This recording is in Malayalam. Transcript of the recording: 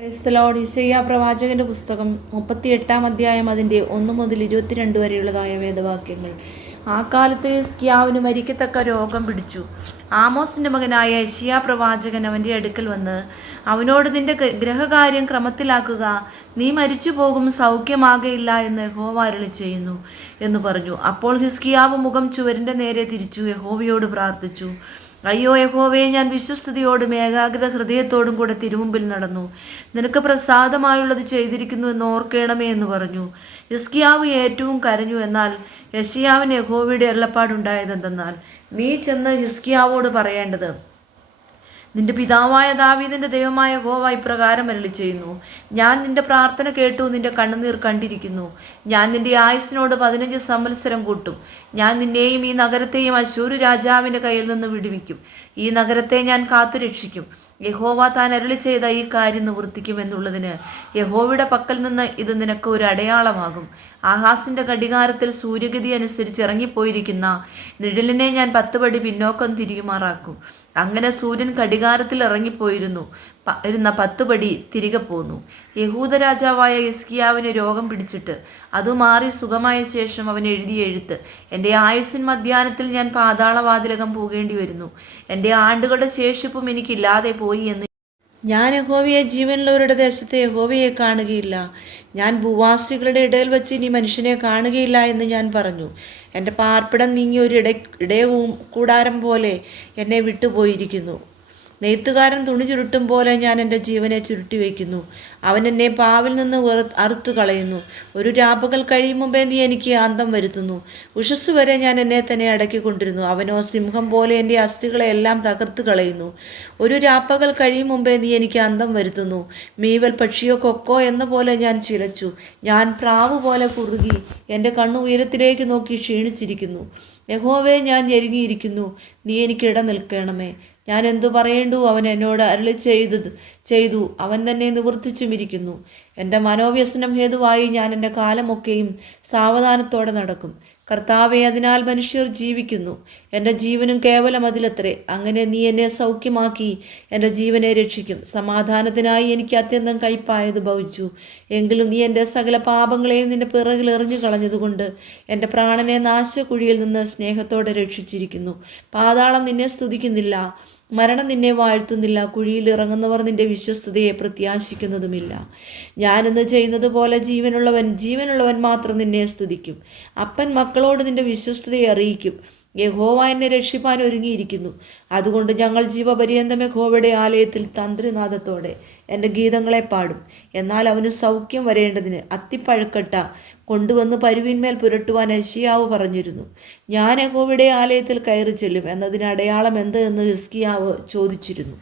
Praise the Lord. യെശയ്യാ പ്രവാചകന്റെ പുസ്തകം 38-ാം അധ്യായം അതിൻ്റെ 1 മുതൽ 22 വരെയുള്ളതായ വേദവാക്യങ്ങൾ. ആ കാലത്ത് ഹിസ്കിയാവിന് മരിക്കത്തക്ക രോഗം പിടിച്ചു. ആമോസിന്റെ മകനായ യെശയ്യാ പ്രവാചകൻ അവൻ്റെ അടുക്കൽ വന്ന് അവനോട്, നിന്റെ ഗ്രഹകാര്യം ക്രമത്തിലാക്കുക, നീ മരിച്ചു പോകും, സൗഖ്യമാകയില്ല എന്ന് യഹോവ അരുളി ചെയ്യുന്നു എന്ന് പറഞ്ഞു. അപ്പോൾ ഹിസ്കിയാവ് മുഖം ചുവരിൻ്റെ നേരെ തിരിച്ചു യഹോവയോട് പ്രാർത്ഥിച്ചു. അയ്യോ യഹോവേ, ഞാൻ വിശ്വസ്തയോടും ഏകാഗ്രത ഹൃദയത്തോടും കൂടെ തിരുമുമ്പിൽ നടന്നു. നിനക്ക് പ്രസാദമായുള്ളത് ചെയ്തിരിക്കുന്നു എന്ന് ഓർക്കണമേ എന്ന് പറഞ്ഞു. ഹിസ്കിയാവ് ഏറ്റവും കരഞ്ഞു. എന്നാൽ യെശയ്യാവിന് യഹോവയുടെ അരുളപ്പാടുണ്ടായതെന്തെന്നാൽ, നീ ചെന്ന് ഹിസ്കിയാവോട് പറയേണ്ടത്, നിന്റെ പിതാവായ ദാവീദിന്റെ ദൈവമായ യഹോവ ഇപ്രകാരം അരുളി ചെയ്യുന്നു, ഞാൻ നിന്റെ പ്രാർത്ഥന കേട്ടു, നിന്റെ കണ്ണുനീർ കണ്ടിരിക്കുന്നു. ഞാൻ നിന്റെ ആയുസ്സിനോട് 15 സംവത്സരം കൂട്ടും. ഞാൻ നിന്നെയും ഈ നഗരത്തെയും അശ്ശൂര് രാജാവിന്റെ കയ്യിൽ നിന്ന് വിടുവിക്കും. ഈ നഗരത്തെ ഞാൻ കാത്തുരക്ഷിക്കും. യഹോവ താൻ അരുളി ചെയ്ത ഈ കാര്യം നിവർത്തിക്കുമെന്നുള്ളതിന് യഹോവയുടെ പക്കൽ നിന്ന് ഇത് നിനക്ക് ഒരു അടയാളമാകും. ആഹാസിന്റെ ഘടികാരത്തിൽ സൂര്യഗതി അനുസരിച്ച് ഇറങ്ങിപ്പോയിരിക്കുന്ന നിഴലിനെ ഞാൻ 10 പടി പിന്നോക്കം തിരിയുമാറാക്കും. അങ്ങനെ സൂര്യൻ ഘടികാരത്തിൽ ഇറങ്ങിപ്പോയിരുന്നു 10 പടി തിരികെ പോന്നു. യഹൂദ രാജാവായ ഹിസ്കിയാവിന് രോഗം പിടിച്ചിട്ട് അതു മാറി സുഖമായ ശേഷം അവൻ എഴുതിയ എഴുത്ത്, എൻ്റെ ആയുസ്സിൻ മധ്യാഹ്നത്തിൽ ഞാൻ പാതാളവാതിലകം പോകേണ്ടി വരുന്നു. എൻ്റെ ആണ്ടുകളുടെ ശേഷിപ്പും എനിക്കില്ലാതെ പോയി എന്ന് ഞാൻ യഹോവയെ, ജീവനുള്ളവരുടെ ദേശത്തെ യഹോവയെ കാണുകയില്ല. ഞാൻ ഭൂവാസികളുടെ ഇടയിൽ വെച്ച് ഇനി മനുഷ്യനെ കാണുകയില്ല എന്ന് ഞാൻ പറഞ്ഞു. എൻ്റെ പാർപ്പിടം നീങ്ങി ഒരു ഇടയവും കൂടാരം പോലെ എന്നെ വിട്ടുപോയിരിക്കുന്നു. നെയ്ത്തുകാരൻ തുണി ചുരുട്ടും പോലെ ഞാൻ എൻ്റെ ജീവനെ ചുരുട്ടി വയ്ക്കുന്നു. അവൻ എന്നെ പാവിൽ നിന്ന് അറുത്തു കളയുന്നു. ഒരു രാപ്പകൽ കഴിയും മുമ്പേ നീ എനിക്ക് അന്തം വരുത്തുന്നു. ഉഷസ് വരെ ഞാൻ എന്നെ തന്നെ അടക്കിക്കൊണ്ടിരുന്നു. അവനോ സിംഹം പോലെ എൻ്റെ അസ്ഥികളെ എല്ലാം തകർത്ത് കളയുന്നു. ഒരു രാപ്പകൽ കഴിയും മുമ്പേ നീ എനിക്ക് അന്തം വരുത്തുന്നു. മീവൽ പക്ഷിയോ കൊക്കോ എന്ന പോലെ ഞാൻ ചിലച്ചു. ഞാൻ പ്രാവ് പോലെ കുറുകി എൻ്റെ കണ്ണു ഉയരത്തിലേക്ക് നോക്കി ക്ഷീണിച്ചിരിക്കുന്നു. യഹോവേ, ഞാൻ ഞെരുങ്ങിയിരിക്കുന്നു, നീ എനിക്ക് ഇട നിൽക്കണമേ. ഞാൻ എന്തു പറയേണ്ടു? അവൻ എന്നോട് അരുളി ചെയ്തു, അവൻ തന്നെ നിവർത്തിച്ചുമിരിക്കുന്നു. എൻ്റെ മനോവ്യസനം ഹേതുവായി ഞാൻ എൻ്റെ കാലമൊക്കെയും സാവധാനത്തോടെ നടക്കും. കർത്താവെ, അതിനാൽ മനുഷ്യർ ജീവിക്കുന്നു. എൻ്റെ ജീവനും കേവലം അതിലത്രേ. അങ്ങനെ നീ എന്നെ സൗഖ്യമാക്കി എൻ്റെ ജീവനെ രക്ഷിക്കും. സമാധാനത്തിനായി എനിക്ക് അത്യന്തം കയ്പായത് ഭവിച്ചു. എങ്കിലും നീ എൻ്റെ സകല പാപങ്ങളെയും നിന്റെ പിറകിൽ എറിഞ്ഞു കളഞ്ഞതുകൊണ്ട് എൻ്റെ പ്രാണനെ നാശക്കുഴിയിൽ നിന്ന് സ്നേഹത്തോടെ രക്ഷിച്ചിരിക്കുന്നു. പാതാളം നിന്നെ സ്തുതിക്കുന്നില്ല, മരണം നിന്നെ വാഴ്ത്തുന്നില്ല. കുഴിയിൽ ഇറങ്ങുന്നവർ നിന്റെ വിശ്വസ്തതയെ പ്രത്യാശിക്കുന്നതുമില്ല. ഞാനിന്ന് ചെയ്യുന്നത് പോലെ ജീവനുള്ളവൻ മാത്രം നിന്നെ സ്തുതിക്കും. അപ്പൻ മക്കളോട് നിന്റെ വിശ്വസ്തതയെ അറിയിക്കും. യഹോവ എന്നെ രക്ഷിപ്പാൻ ഒരുങ്ങിയിരിക്കുന്നു. അതുകൊണ്ട് ഞങ്ങൾ ജീവപര്യന്തം യഹോവയുടെ ആലയത്തിൽ തന്ത്രിനാദത്തോടെ എൻ്റെ ഗീതങ്ങളെ പാടും. എന്നാൽ അവന് സൗഖ്യം വരേണ്ടതിന് അത്തിപ്പഴക്കട്ട കൊണ്ടുവന്ന് പരുവിന്മേൽ പുരട്ടുവാൻ യെശയ്യാവ് പറഞ്ഞിരുന്നു. ഞാൻ യഹോവയുടെ ആലയത്തിൽ കയറി ചെല്ലും എന്നതിന് അടയാളം എന്ത് എന്ന് ഹിസ്കിയാവ് ചോദിച്ചിരുന്നു.